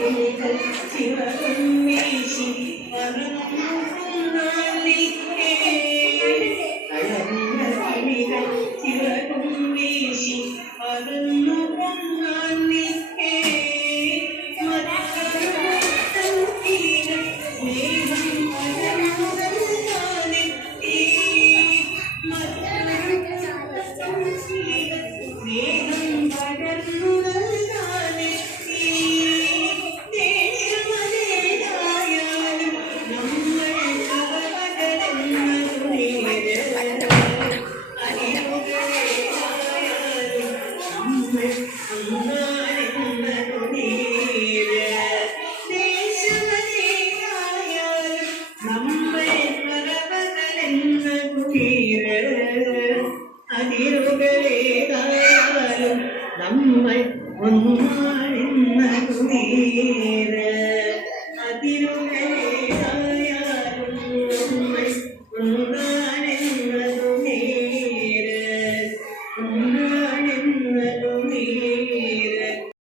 சிவம் சிவம் சிவம் നീ